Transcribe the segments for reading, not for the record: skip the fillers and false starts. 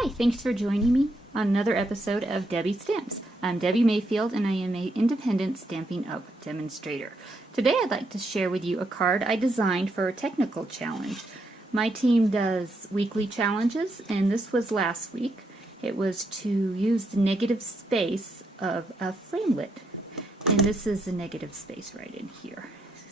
Hi, thanks for joining me on another episode of Debbie Stamps. I'm Debbie Mayfield and I am an independent Stampin' Up! Demonstrator. Today I'd like to share with you a card I designed for a technical challenge. My team does weekly challenges and this was last week. It was to use the negative space of a framelit. And this is the negative space right in here.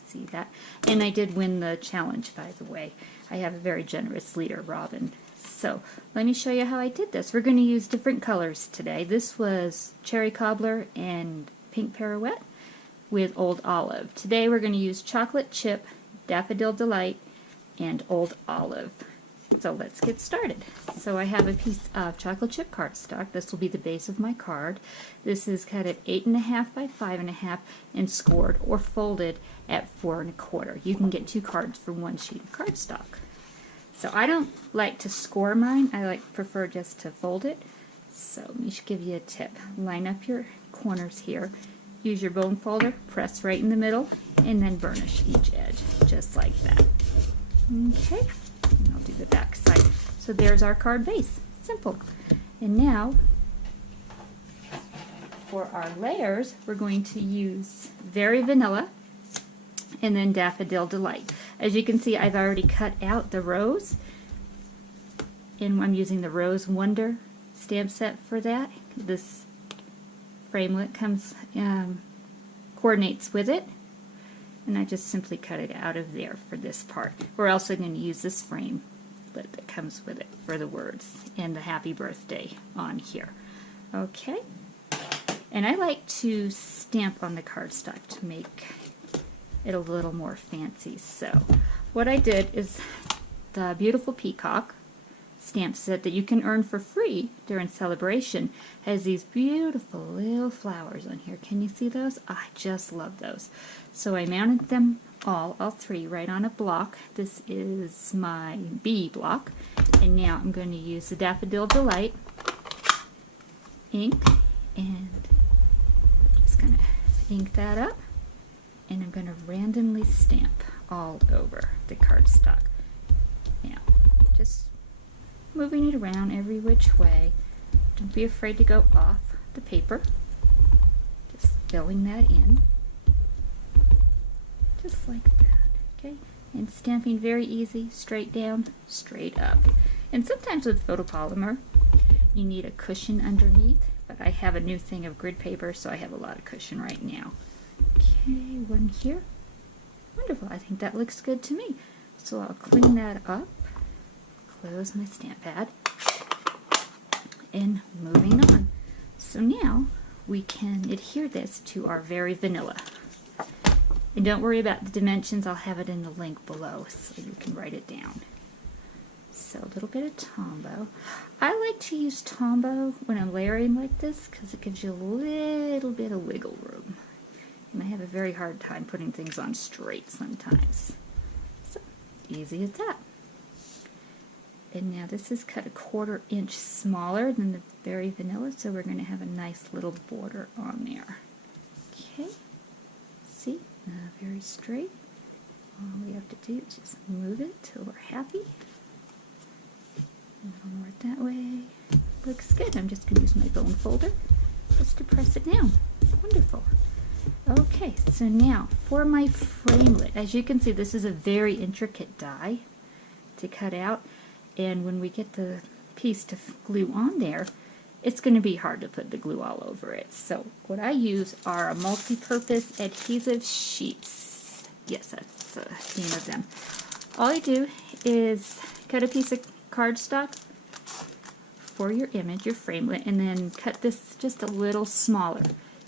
See that? And I did win the challenge, by the way. I have a very generous leader, Robin. So let me show you how I did this. We're going to use different colors today. This was Cherry Cobbler and Pink Pirouette with Old Olive. Today we're going to use Chocolate Chip, Daffodil Delight, and Old Olive. So let's get started. So I have a piece of chocolate chip cardstock. This will be the base of my card. This is cut at 8.5 by 5.5 and scored or folded at 4 1/4. You can get 2 cards for 1 sheet of cardstock. So I don't like to score mine. I prefer just to fold it. So let me give you a tip. Line up your corners here. Use your bone folder, press right in the middle, and then burnish each edge, just like that. Okay, and I'll do the back side. So there's our card base. Simple. And now, for our layers, we're going to use Very Vanilla and then Daffodil Delight. As you can see, I've already cut out the rose, and I'm using the Rose Wonder stamp set for that. This framelit comes coordinates with it, and I just simply cut it out of there for this part. We're also going to use this framelit that comes with it for the words and the happy birthday on here. Okay, and I like to stamp on the cardstock to make it a little more fancy. So what I did is the beautiful Peacock stamp set that you can earn for free during celebration has these beautiful little flowers on here. Can you see those? I just love those. So I mounted them all 3 right on a block. This is my B block, and now I'm going to use the Daffodil Delight ink, and I'm just going to ink that up. And I'm going to randomly stamp all over the cardstock. Now, just moving it around every which way. Don't be afraid to go off the paper. Just filling that in. Just like that, okay? And stamping very easy, straight down, straight up. And sometimes with photopolymer, you need a cushion underneath, but I have a new thing of grid paper, so I have a lot of cushion right now. Okay, one here. Wonderful, I think that looks good to me. So I'll clean that up, close my stamp pad, and moving on. So now we can adhere this to our Very Vanilla. And don't worry about the dimensions, I'll have it in the link below so you can write it down. So a little bit of Tombow. I like to use Tombow when I'm layering like this because it gives you a little bit of wiggle room. And I have a very hard time putting things on straight sometimes. So, easy as that. And now this is cut 1/4 inch smaller than the Very Vanilla, so we're going to have a nice little border on there. Okay, see, very straight. All we have to do is just move it till we're happy. A little more that way. Looks good. I'm just going to use my bone folder just to press it down. Wonderful. Okay, so now for my framelit, as you can see, this is a very intricate die to cut out, and when we get the piece to glue on there, it's going to be hard to put the glue all over it. So what I use are a multi-purpose adhesive sheets. Yes, that's the name of them. All I do is cut a piece of cardstock for your image, your framelit, and then cut this just a little smaller.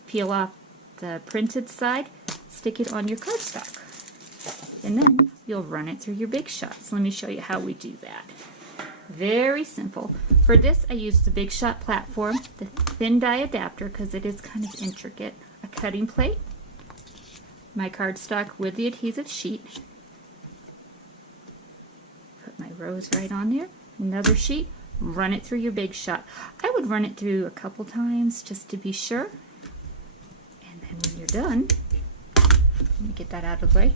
Peel off the printed side, stick it on your cardstock, and then you'll run it through your Big Shot. So let me show you how we do that. Very simple. For this I use the Big Shot platform, the thin die adapter because it is kind of intricate, a cutting plate, my cardstock with the adhesive sheet, put my rose right on there, another sheet, run it through your Big Shot. I would run it through a couple times just to be sure. And when you're done, let me get that out of the way,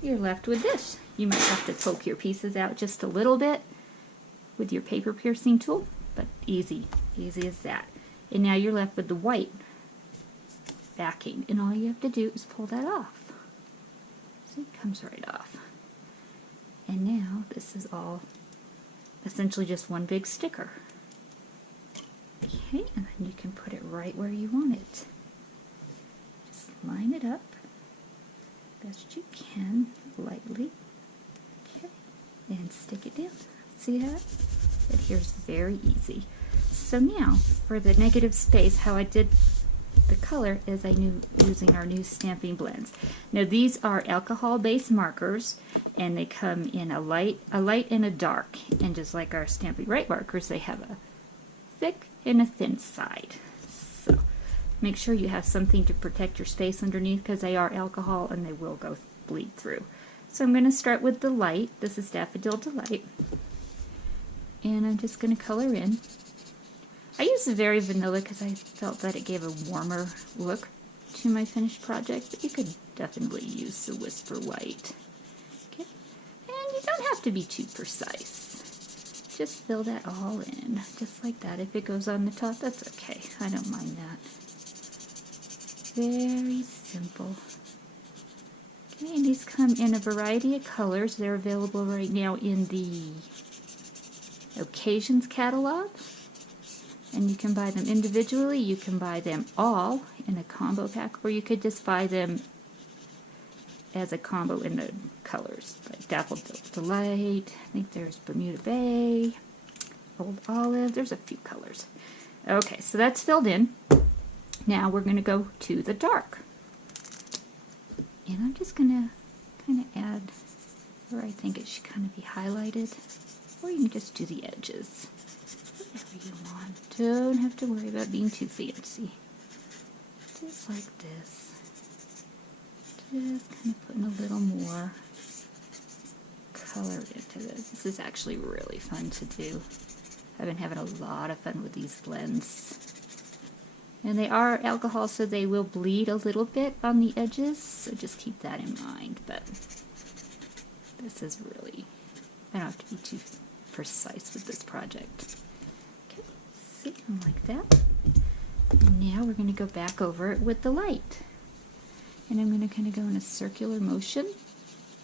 you're left with this. You might have to poke your pieces out just a little bit with your paper piercing tool, but easy as that. And now you're left with the white backing, and all you have to do is pull that off. See, it comes right off. And now this is all essentially just one big sticker. Okay, and then you can put it right where you want it. Just line it up best you can, lightly. Okay, and stick it down. See that? It adheres very easy. So now, for the negative space, how I did the color is using our new stamping blends. Now these are alcohol-based markers, and they come in a light and a dark. And just like our Stampin' Right markers, they have a thick and a thin side. So make sure you have something to protect your space underneath, because they are alcohol and they will bleed through. So I'm going to start with the light. This is Daffodil Delight. And I'm just going to color in. I used the Very Vanilla because I felt that it gave a warmer look to my finished project, but you could definitely use the Whisper White. Okay, and you don't have to be too precise. Just fill that all in, just like that. If it goes on the top, that's okay. I don't mind that. Very simple. Okay, and these come in a variety of colors. They're available right now in the Occasions catalog. And you can buy them individually, you can buy them all in a combo pack, or you could just buy them as a combo in the colors, like Daffodil Delight, I think there's Bermuda Bay, Old Olive, there's a few colors. Okay, so that's filled in. Now we're going to go to the dark. And I'm just going to kind of add where I think it should kind of be highlighted, or you can just do the edges. Whatever you want. Don't have to worry about being too fancy. Just like this. Just kind of putting a little more color into this. This is actually really fun to do. I've been having a lot of fun with these blends. And they are alcohol, so they will bleed a little bit on the edges, so just keep that in mind. But this is really, I don't have to be too precise with this project. See, like that. And now we're going to go back over it with the light. And I'm going to kind of go in a circular motion,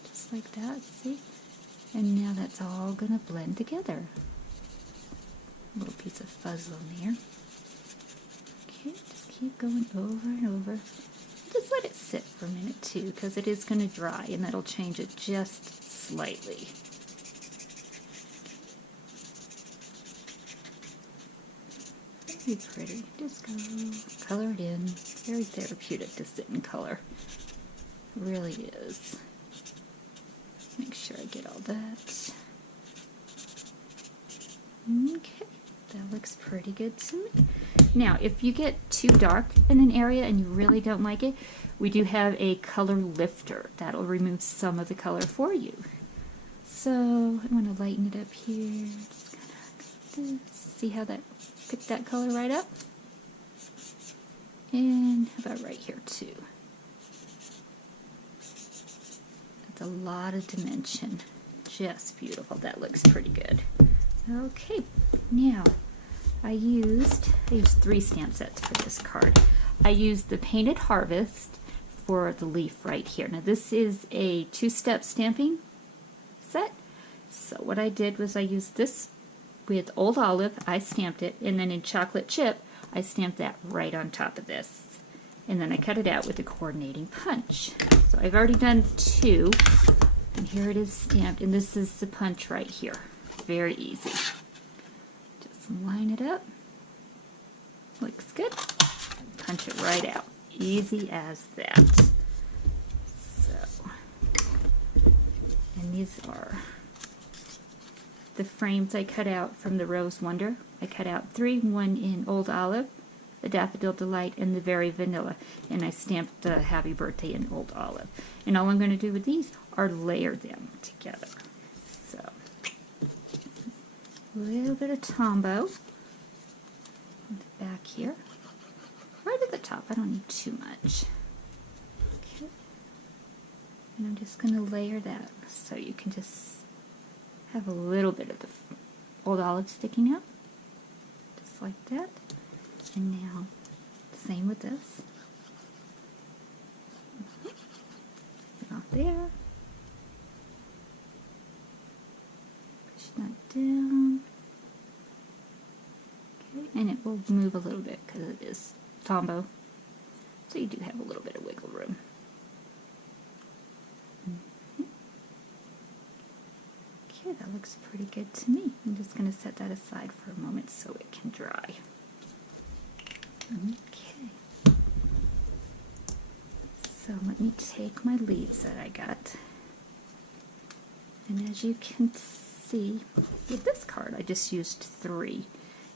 just like that, see? And now that's all going to blend together. A little piece of fuzz on there. Okay, just keep going over and over. Just let it sit for a minute too, because it is going to dry, and that'll change it just slightly. Very pretty. Just go color it in. It's very therapeutic to sit in color. It really is. Make sure I get all that. Okay, that looks pretty good to me. Now, if you get too dark in an area and you really don't like it, we do have a color lifter that'll remove some of the color for you. So I'm going to lighten it up here. Just kind of see how that picked that color right up. And how about right here too? That's a lot of dimension. Just beautiful. That looks pretty good. Okay, now I used 3 stamp sets for this card. I used the Painted Harvest for the leaf right here. Now this is a 2-step stamping set. So what I did was I used this with Old Olive, I stamped it, and then in Chocolate Chip, I stamped that right on top of this. And then I cut it out with a coordinating punch. So I've already done 2, and here it is stamped, and this is the punch right here. Very easy. Just line it up. Looks good. Punch it right out. Easy as that. So, and these are the frames I cut out from the Rose Wonder. I cut out 3, one in Old Olive, the Daffodil Delight, and the Very Vanilla. And I stamped the Happy Birthday in Old Olive. And all I'm going to do with these are layer them together. So, a little bit of Tombow on the back here. Right at the top. I don't need too much. Okay. And I'm just going to layer that so you can just have a little bit of the Old Olive sticking out. like that. And now, same with this. Not there. Push that down. Okay, and it will move a little bit because it is Tombow. So you do have a little bit of wiggle room. Okay, that looks pretty good to me. I'm just going to set that aside for a moment so it can dry. Okay. So let me take my leaves that I got. And as you can see, with this card I just used 3.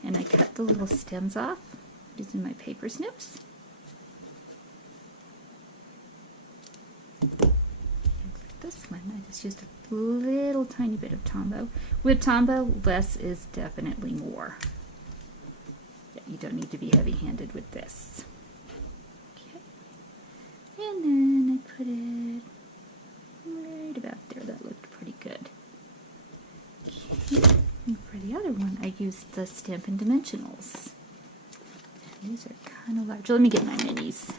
And I cut the little stems off using my paper snips. This one, I just used a little tiny bit of Tombow. With Tombow, less is definitely more. Yeah, you don't need to be heavy-handed with this. Okay. And then I put it right about there. That looked pretty good. Okay. And for the other one, I used the Stampin Dimensionals. These are kind of large. Let me get my minis.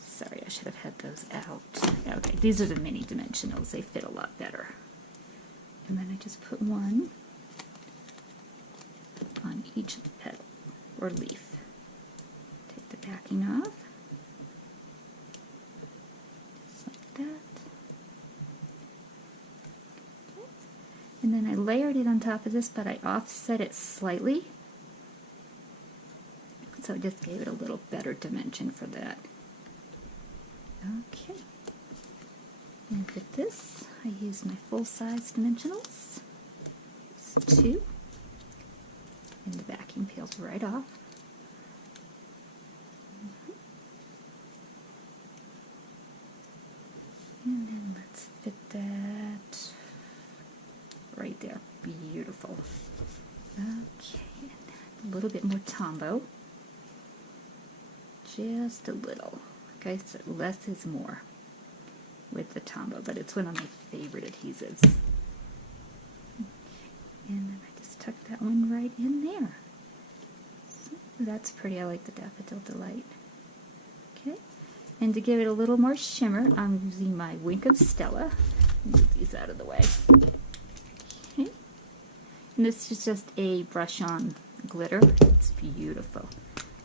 Sorry, I should have had those out. Okay, these are the mini dimensionals. They fit a lot better. And then I just put one on each petal or leaf. Take the backing off. Just like that. Okay. And then I layered it on top of this, but I offset it slightly. So I just gave it a little better dimension for that. Okay, and with this, I use my full-size dimensionals. It's 2, and the backing peels right off. And then let's fit that right there. Beautiful. Okay, and a little bit more Tombow. Just a little. Okay, so less is more with the Tombow, but it's one of my favorite adhesives. Okay, and then I just tuck that one right in there. So that's pretty. I like the Daffodil Delight. Okay, and to give it a little more shimmer, I'm using my Wink of Stella. Move these out of the way. Okay, and this is just a brush-on glitter. It's beautiful.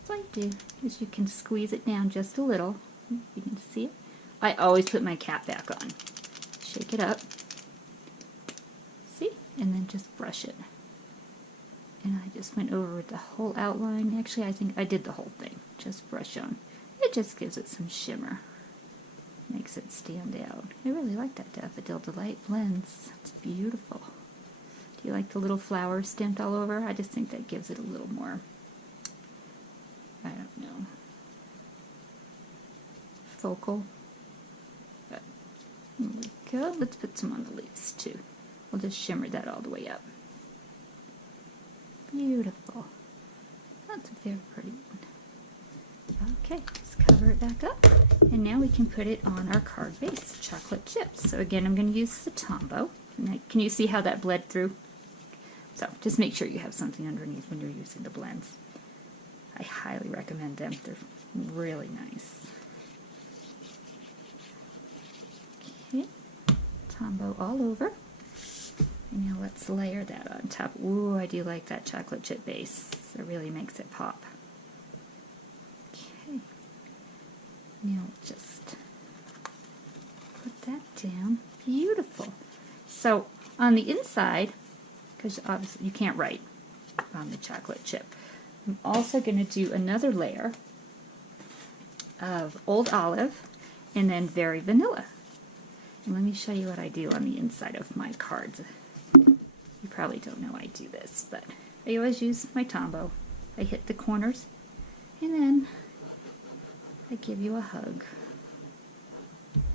So all you do is you can squeeze it down just a little. You can see it. I always put my cap back on. Shake it up. See? And then just brush it. And I just went over the whole outline. Actually, I think I did the whole thing. Just brush on. It just gives it some shimmer. Makes it stand out. I really like that Daffodil Delight blends. It's beautiful. Do you like the little flowers stamped all over? I just think that gives it a little more, I don't know, focal. But here we go. Let's put some on the leaves too. We'll just shimmer that all the way up. Beautiful. That's a very pretty one. Okay, let's cover it back up. And now we can put it on our card base, chocolate chips. So again, I'm going to use the Tombow. And can you see how that bled through? So just make sure you have something underneath when you're using the blends. I highly recommend them. They're really nice. Okay, Tombow all over. And now let's layer that on top. Ooh, I do like that chocolate chip base. It really makes it pop. Okay, now just put that down. Beautiful. So on the inside, because obviously you can't write on the chocolate chip, I'm also going to do another layer of Old Olive and then Very Vanilla. And let me show you what I do on the inside of my cards. You probably don't know I do this, but I always use my Tombow. I hit the corners and then I give you a hug.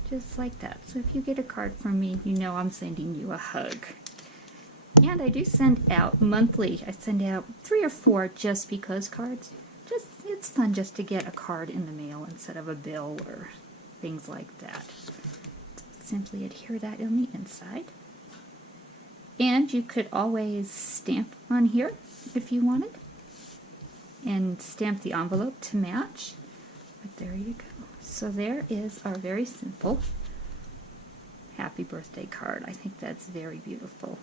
Just like that. So if you get a card from me, you know I'm sending you a hug. And I do send out monthly. I send out 3 or 4 just because cards. It's fun just to get a card in the mail instead of a bill or things like that. Simply adhere that on the inside. And you could always stamp on here if you wanted. and stamp the envelope to match. But there you go. So there is our very simple happy birthday card. I think that's very beautiful.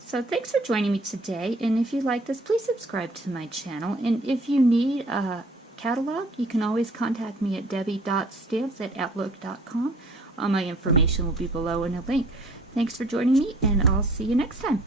So thanks for joining me today, and if you like this, please subscribe to my channel. And if you need a catalog, you can always contact me at debbie.stamps@outlook.com. All my information will be below in a link. Thanks for joining me, and I'll see you next time.